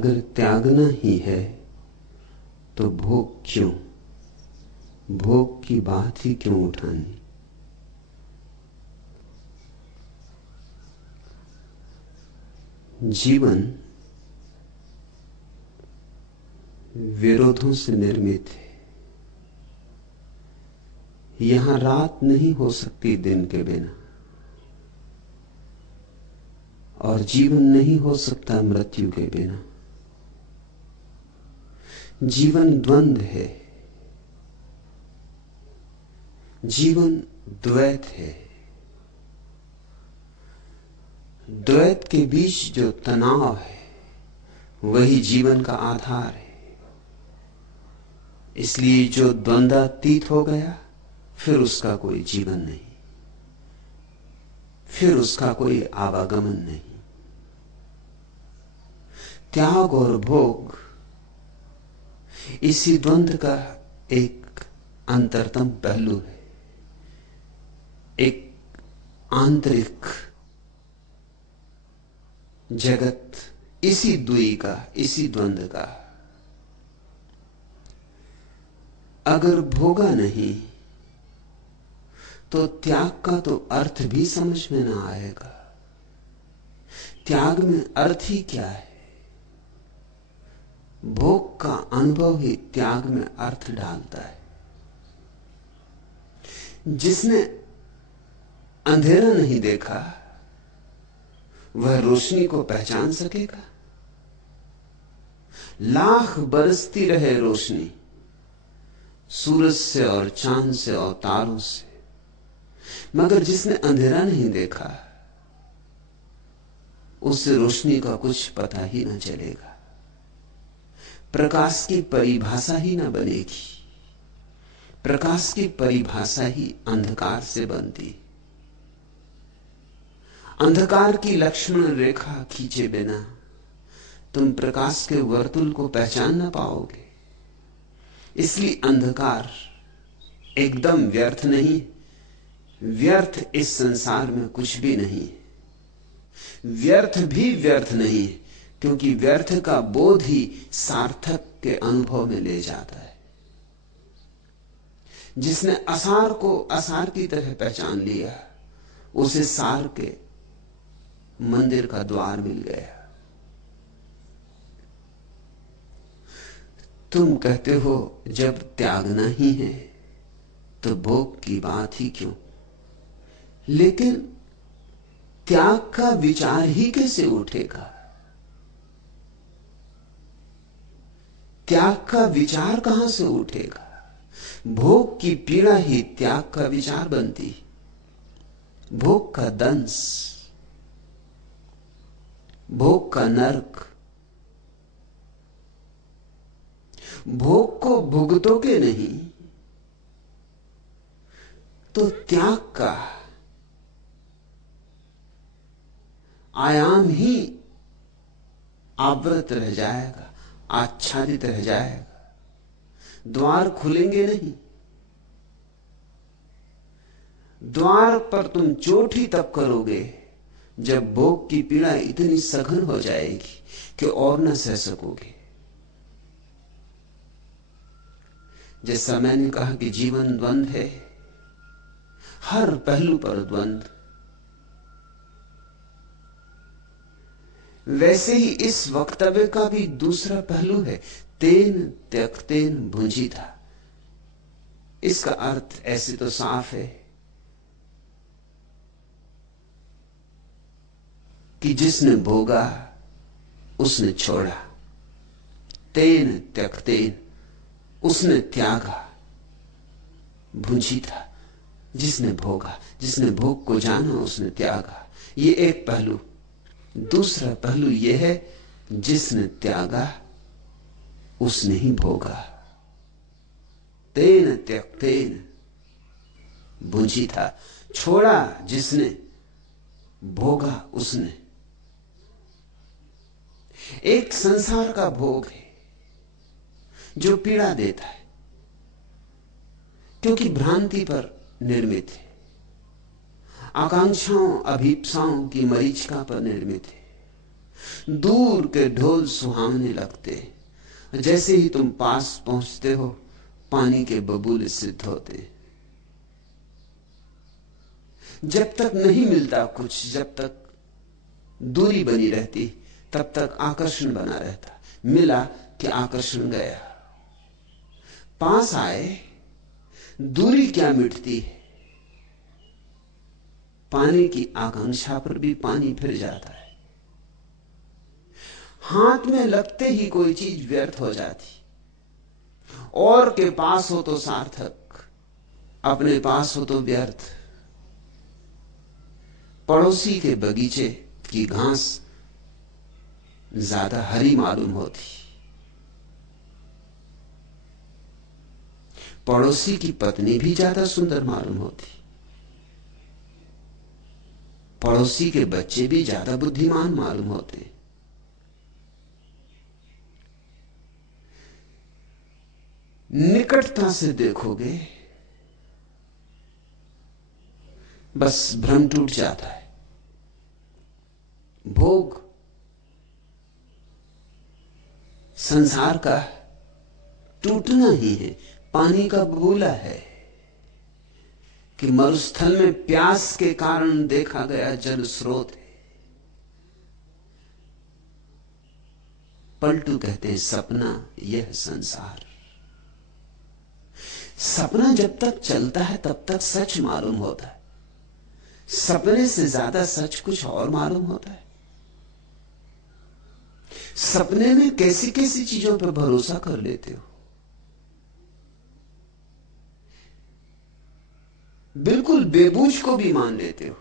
अगर त्यागना ही है तो भोग क्यों, भोग की बात ही क्यों उठानी। जीवन विरोधों से निर्मित है। यहां रात नहीं हो सकती दिन के बिना, और जीवन नहीं हो सकता मृत्यु के बिना। जीवन द्वंद्व है, जीवन द्वैत है। द्वैत के बीच जो तनाव है वही जीवन का आधार है। इसलिए जो द्वंद्वातीत हो गया फिर उसका कोई जीवन नहीं, फिर उसका कोई आवागमन नहीं। त्याग और भोग इसी द्वंद्व का एक अंतरतम पहलू है, एक आंतरिक जगत इसी दुई का, इसी द्वंद्व का। अगर भोगा नहीं तो त्याग का तो अर्थ भी समझ में ना आएगा। त्याग में अर्थ ही क्या है? भोग का अनुभव ही त्याग में अर्थ डालता है। जिसने अंधेरा नहीं देखा वह रोशनी को पहचान सकेगा? लाख बरसती रहे रोशनी सूरज से और चांद से और तारों से, मगर जिसने अंधेरा नहीं देखा उससे रोशनी का कुछ पता ही ना चलेगा। प्रकाश की परिभाषा ही ना बनेगी। प्रकाश की परिभाषा ही अंधकार से बनती। अंधकार की लक्ष्मण रेखा खींचे बिना तुम प्रकाश के वर्तुल को पहचान ना पाओगे। इसलिए अंधकार एकदम व्यर्थ नहीं। व्यर्थ इस संसार में कुछ भी नहीं। व्यर्थ भी व्यर्थ नहीं, क्योंकि व्यर्थ का बोध ही सार्थक के अनुभव में ले जाता है। जिसने असार को असार की तरह पहचान लिया उसे सार के मंदिर का द्वार मिल गया। तुम कहते हो जब त्यागना ही है तो भोग की बात ही क्यों। लेकिन त्याग का विचार ही कैसे उठेगा? त्याग का विचार कहां से उठेगा? भोग की पीड़ा ही त्याग का विचार बनती। भोग का दंश, भोग का नरक। भोग को भुगतोगे नहीं तो त्याग का आयाम ही आवृत रह जाएगा, आच्छादित रह जाएगा। द्वार खुलेंगे नहीं। द्वार पर तुम चोट ही तब करोगे जब भोग की पीड़ा इतनी सघन हो जाएगी कि और न सह सकोगे। जैसा मैंने कहा कि जीवन द्वंद्व है, हर पहलू पर द्वंद्व, वैसे ही इस वक्तव्य का भी दूसरा पहलू है। तेन त्यक्तेन भुंजीता। इसका अर्थ ऐसे तो साफ है कि जिसने भोगा उसने छोड़ा। तेन त्यक्तेन, उसने त्यागा। भुंजीता, जिसने भोगा, जिसने भोग को जाना उसने त्यागा। ये एक पहलू। दूसरा पहलू यह है जिसने त्यागा उसने ही भोगा। तेन त्यक्तेन भुंजीता। छोड़ा जिसने, भोगा उसने। एक संसार का भोग है जो पीड़ा देता है, क्योंकि भ्रांति पर निर्मित है, आकांक्षाओं अभीप्साओं की मरीचिका पर निर्मित है। दूर के ढोल सुहावने लगते, जैसे ही तुम पास पहुंचते हो पानी के बबूले सिद्ध होते। जब तक नहीं मिलता कुछ, जब तक दूरी बनी रहती, तब तक आकर्षण बना रहता। मिला कि आकर्षण गया। पास आए, दूरी क्या मिटती है, पानी की आकांक्षा पर भी पानी फिर जाता है। हाथ में लगते ही कोई चीज व्यर्थ हो जाती। और के पास हो तो सार्थक, अपने पास हो तो व्यर्थ। पड़ोसी के बगीचे की घास ज्यादा हरी मालूम होती, पड़ोसी की पत्नी भी ज्यादा सुंदर मालूम होती, पड़ोसी के बच्चे भी ज्यादा बुद्धिमान मालूम होते। निकटता से देखोगे बस भ्रम टूट जाता है। भोग संसार का टूटना ही है। पानी का बबूला है कि मरुस्थल में प्यास के कारण देखा गया जल स्रोत है। पलटू कहते हैं सपना यह संसार। सपना जब तक चलता है तब तक सच मालूम होता है। सपने से ज्यादा सच कुछ और मालूम होता है। सपने में कैसी कैसी चीजों पर भरोसा कर लेते हो। बिल्कुल बेबूझ को भी मान लेते हो।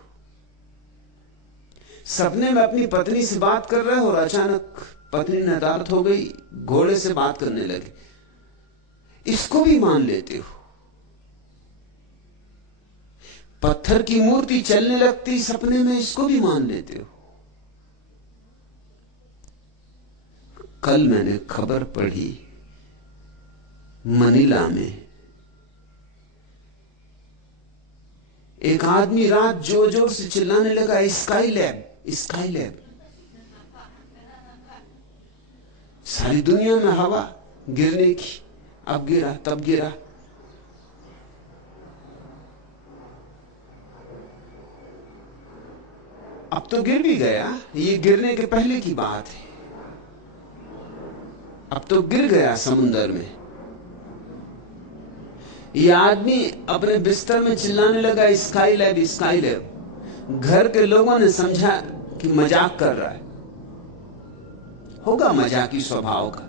सपने में अपनी पत्नी से बात कर रहे हो और अचानक पत्नी नदारत हो गई, घोड़े से बात करने लगे, इसको भी मान लेते हो। पत्थर की मूर्ति चलने लगती सपने में, इसको भी मान लेते हो। कल मैंने खबर पढ़ी, मनीला में एक आदमी रात जोर जोर से चिल्लाने लगा, स्काई लैब, स्काई लैब। सारी दुनिया में हवा गिरने की, अब गिरा तब गिरा। अब तो गिर भी गया, ये गिरने के पहले की बात है। अब तो गिर गया समुंदर में। ये आदमी अपने बिस्तर में चिल्लाने लगा, स्काई लैब, स्काई लैब। घर के लोगों ने समझा कि मजाक कर रहा है। होगा मजाकी स्वभाव का,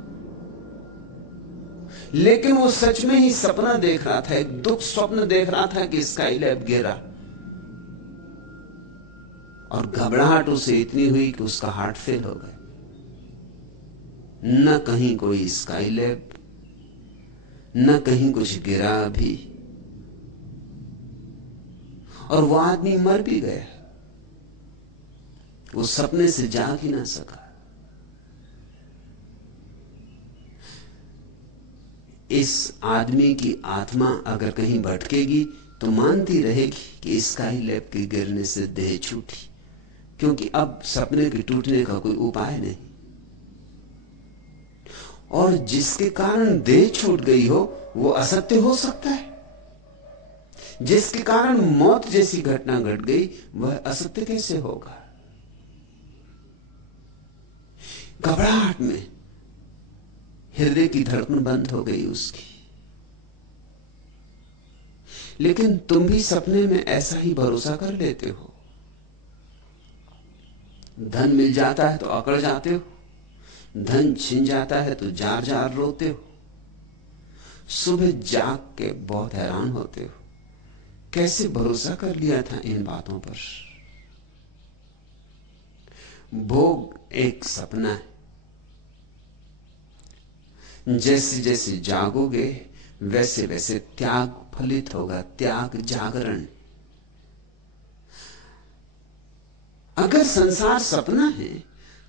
लेकिन वो सच में ही सपना देख रहा था, एक दुख स्वप्न देख रहा था कि स्काई लैब गिरा। और घबराहट उसे इतनी हुई कि उसका हार्ट फेल हो गया। न कहीं कोई स्काई लैब, न कहीं कुछ गिरा भी, और वो आदमी मर भी गया। वो सपने से जाग ही ना सका। इस आदमी की आत्मा अगर कहीं भटकेगी तो मानती रहेगी कि स्काई लैब के गिरने से देह छूटी, क्योंकि अब सपने के टूटने का कोई उपाय नहीं। और जिसके कारण देह छूट गई हो वो असत्य हो सकता है। जिसके कारण मौत जैसी घटना घट गई वह असत्य कैसे होगा। घबराहट में हृदय की धड़कन बंद हो गई उसकी। लेकिन तुम भी सपने में ऐसा ही भरोसा कर लेते हो। धन मिल जाता है तो अकड़ जाते हो, धन छिन जाता है तो जार जार रोते हो। सुबह जाग के बहुत हैरान होते हो, कैसे भरोसा कर लिया था इन बातों पर। भोग एक सपना है। जैसे जैसे जागोगे वैसे वैसे त्याग फलित होगा। त्याग जागरण। अगर संसार सपना है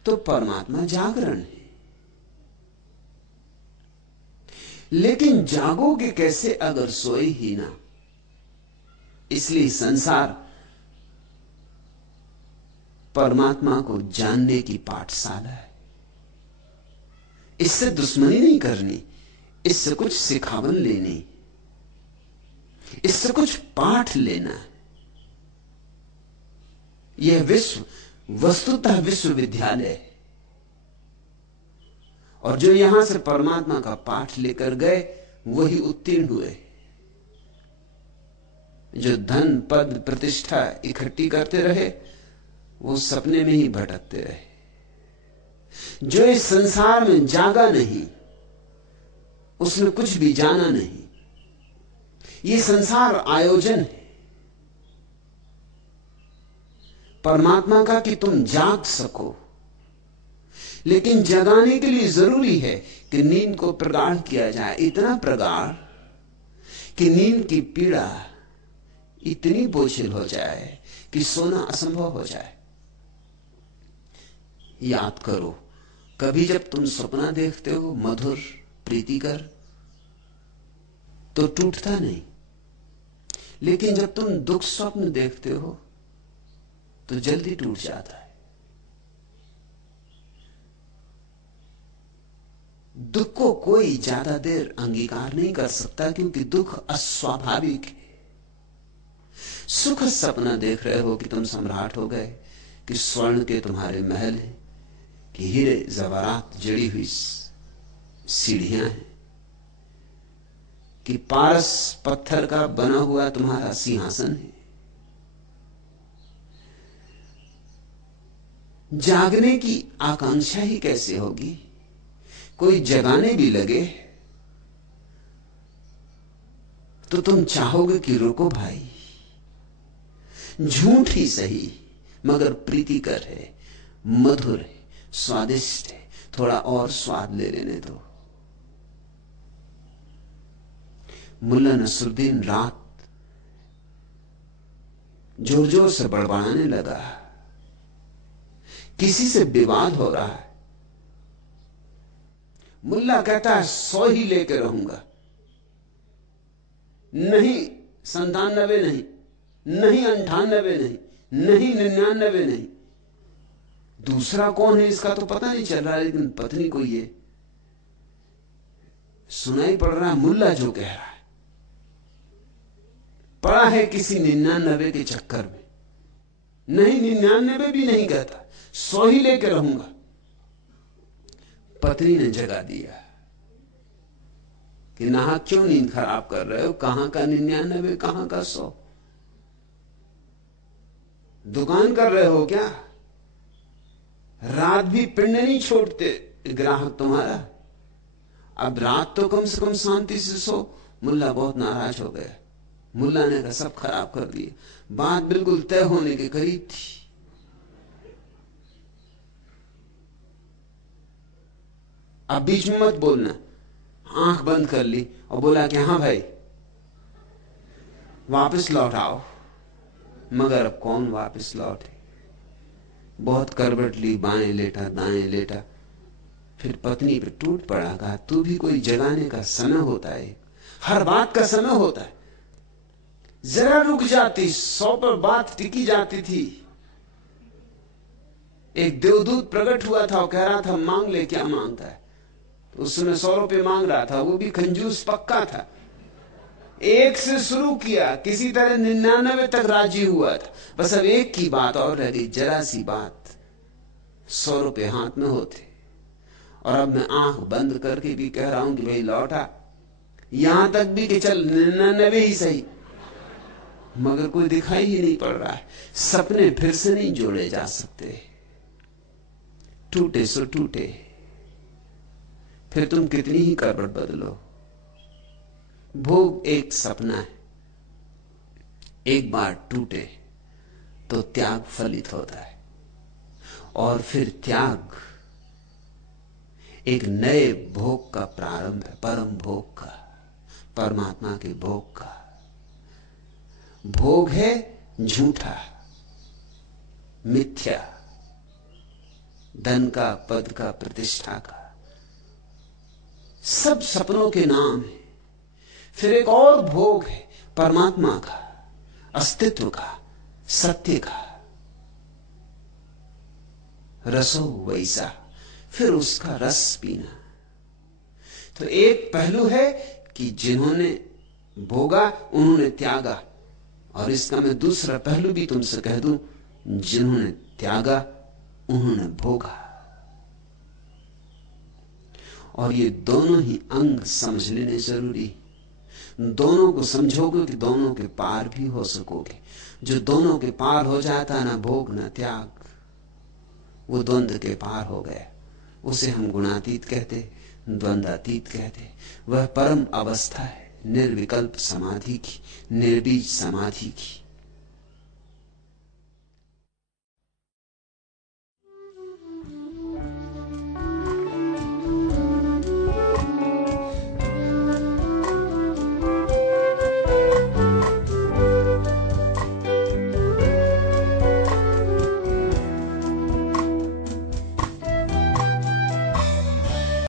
तो परमात्मा जागरण है। लेकिन जागोगे कैसे अगर सोए ही ना। इसलिए संसार परमात्मा को जानने की पाठशाला है। इससे दुश्मनी नहीं करनी, इससे कुछ सिखावन लेनी, इससे कुछ पाठ लेना। यह विश्व वस्तुतः विश्वविद्यालय है, और जो यहां से परमात्मा का पाठ लेकर गए वही उत्तीर्ण हुए। जो धन पद प्रतिष्ठा इकट्ठी करते रहे वो सपने में ही भटकते रहे। जो इस संसार में जागा नहीं उसने कुछ भी जाना नहीं। ये संसार आयोजन है परमात्मा का कि तुम जाग सको, लेकिन जगाने के लिए जरूरी है कि नींद को प्रगाढ़ किया जाए, इतना प्रगाढ़ कि नींद की पीड़ा इतनी बोझिल हो जाए कि सोना असंभव हो जाए। याद करो, कभी जब तुम सपना देखते हो मधुर प्रीतिकर तो टूटता नहीं, लेकिन जब तुम दुख स्वप्न देखते हो तो जल्दी टूट जाता है। दुख को कोई ज्यादा देर अंगीकार नहीं कर सकता क्योंकि दुख अस्वाभाविक है। सुख सपना देख रहे हो कि तुम सम्राट हो गए, कि स्वर्ण के तुम्हारे महल हैं, कि हीरे जवारात जड़ी हुई सीढ़ियां हैं, कि पारस पत्थर का बना हुआ तुम्हारा सिंहासन है। जागने की आकांक्षा ही कैसे होगी? कोई जगाने भी लगे तो तुम चाहोगे कि रुको भाई, झूठ ही सही मगर प्रीतिकर है, मधुर है, स्वादिष्ट है, थोड़ा और स्वाद ले लेने दो। मुल्ला नसरुद्दीन रात जोर जोर से बड़बड़ाने लगा, किसी से विवाद हो रहा है। मुल्ला कहता है 100 ही लेके रहूंगा, नहीं 97 नहीं, नहीं 98 नहीं, नहीं 99 नहीं। दूसरा कौन है इसका तो पता नहीं चल रहा, लेकिन पत्नी को ये सुनाई पड़ रहा है मुल्ला जो कह रहा है। पड़ा है किसी 99 के चक्कर में, नहीं 99 भी नहीं कहता, 100 ही लेके रहूंगा। पत्नी ने जगा दिया कि नहा क्यों नींद खराब कर रहे हो, कहां का 99 कहां का 100? दुकान कर रहे हो क्या? रात भी पिंड नहीं छोड़ते ग्राहक तुम्हारा, अब रात तो कम से कम शांति से सो। मुल्ला बहुत नाराज हो गया। मुल्ला ने कहा सब खराब कर दिए, बात बिल्कुल तय होने के करीब थी। अब बीच में मत बोलना। आंख बंद कर ली और बोला कि हाँ भाई वापस लौट आओ। मगर अब कौन वापस लौटे? बहुत करवट ली, बाएं लेटा दाएं लेटा, फिर पत्नी पे टूट पड़ा। कहा तू भी कोई जगाने का समय होता है, हर बात का समय होता है। जरा रुक जाती 100 पर बात टिकी जाती थी। एक देवदूत प्रकट हुआ था और कह रहा था मांग ले, क्या मांगता है? तो उसने 100 रुपये मांग रहा था, वो भी कंजूस पक्का था। 1 से शुरू किया, किसी तरह 99 तक राजी हुआ था। बस अब एक की बात और रह गई, जरा सी बात, 100 रुपये हाथ में होते। और अब मैं आंख बंद करके भी कह रहा हूं कि भाई लौटा, यहां तक भी कि चल 99 ही सही, मगर कोई दिखाई ही नहीं पड़ रहा है। सपने फिर से नहीं जोड़े जा सकते, टूटे सो टूटे। फिर तुम कितनी ही करवट बदलो, भोग एक सपना है, एक बार टूटे तो त्याग फलित होता है। और फिर त्याग एक नए भोग का प्रारंभ है, परम भोग का, परमात्मा के भोग का। भोग है झूठा, मिथ्या, धन का, पद का, प्रतिष्ठा का, सब सपनों के नाम है। फिर एक और भोग है परमात्मा का, अस्तित्व का, सत्य का। रसो वैसा, फिर उसका रस पीना। तो एक पहलू है कि जिन्होंने भोगा उन्होंने त्यागा, और इसका मैं दूसरा पहलू भी तुमसे कह दूं, जिन्होंने त्यागा उन्होंने भोगा। और ये दोनों ही अंग समझ लेने जरूरी। दोनों को समझोगे कि दोनों के पार भी हो सकोगे। जो दोनों के पार हो जाता है, ना भोग ना त्याग, वो द्वंद्व के पार हो गया। उसे हम गुणातीत कहते, द्वंद्वातीत कहते। वह परम अवस्था है निर्विकल्प समाधि की, निर्बीज समाधि की।